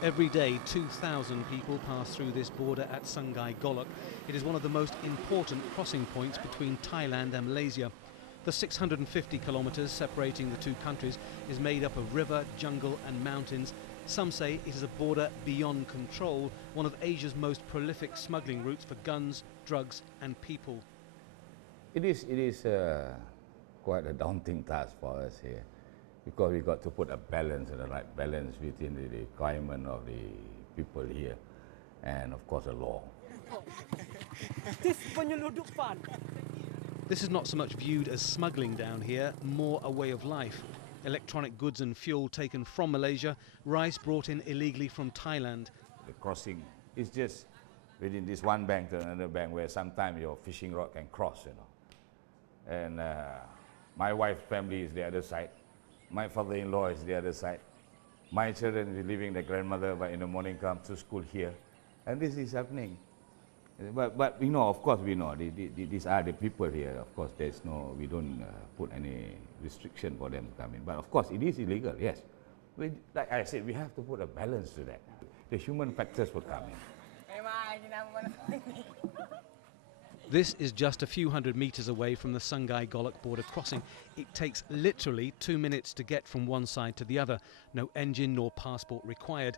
Every day, 2,000 people pass through this border at Sungei Golok. It is one of the most important crossing points between Thailand and Malaysia. The 650 kilometres separating the two countries is made up of river, jungle and mountains. Some say it is a border beyond control, one of Asia's most prolific smuggling routes for guns, drugs and people. It is quite a daunting task for us here, because we got to put a balance, the right balance between the requirement of the people here and of course the law. This is not so much viewed as smuggling down here, more a way of life. Electronic goods and fuel taken from Malaysia, rice brought in illegally from Thailand. The crossing is just within this one bank to another bank, where sometimes your fishing rod can cross, you know. And my wife's family is the other side. My father-in-law is the other side. My children is leaving their grandmother, but in the morning come to school here. And this is happening. But we know, of course we know, these are the people here. Of course there's no, we don't put any restriction for them to come in. But of course it is illegal, yes. Like I said, we have to put a balance to that. The human factors will come in. This is just a few hundred metres away from the Sungei Golok border crossing. It takes literally 2 minutes to get from one side to the other. No engine nor passport required.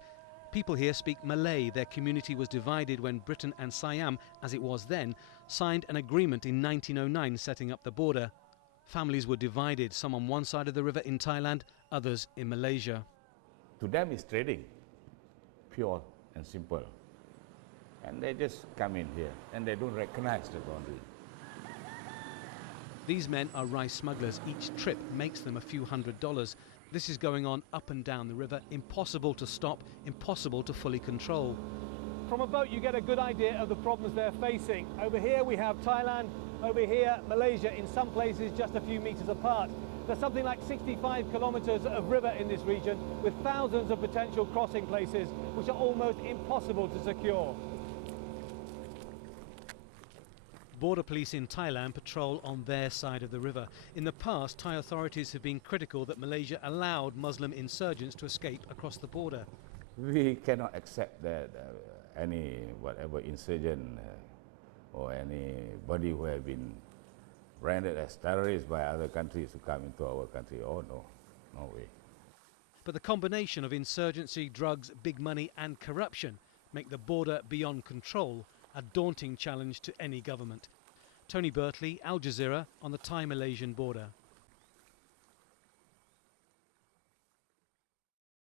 People here speak Malay. Their community was divided when Britain and Siam, as it was then, signed an agreement in 1909 setting up the border. Families were divided, some on one side of the river in Thailand, others in Malaysia. To them it's trading, pure and simple. And they just come in here and they don't recognize the boundary. These men are rice smugglers. Each trip makes them a few $100s. This is going on up and down the river, impossible to stop, impossible to fully control. From a boat you get a good idea of the problems they're facing. Over here we have Thailand, over here Malaysia, in some places just a few meters apart. There's something like 65 kilometers of river in this region, with thousands of potential crossing places which are almost impossible to secure. Border police in Thailand patrol on their side of the river. In the past, Thai authorities have been critical that Malaysia allowed Muslim insurgents to escape across the border. We cannot accept that any whatever insurgent or anybody who have been branded as terrorists by other countries to come into our country. Oh no, no way. But the combination of insurgency, drugs, big money and corruption make the border beyond control a daunting challenge to any government. Tony Birtley, Al Jazeera, on the Thai-Malaysian border.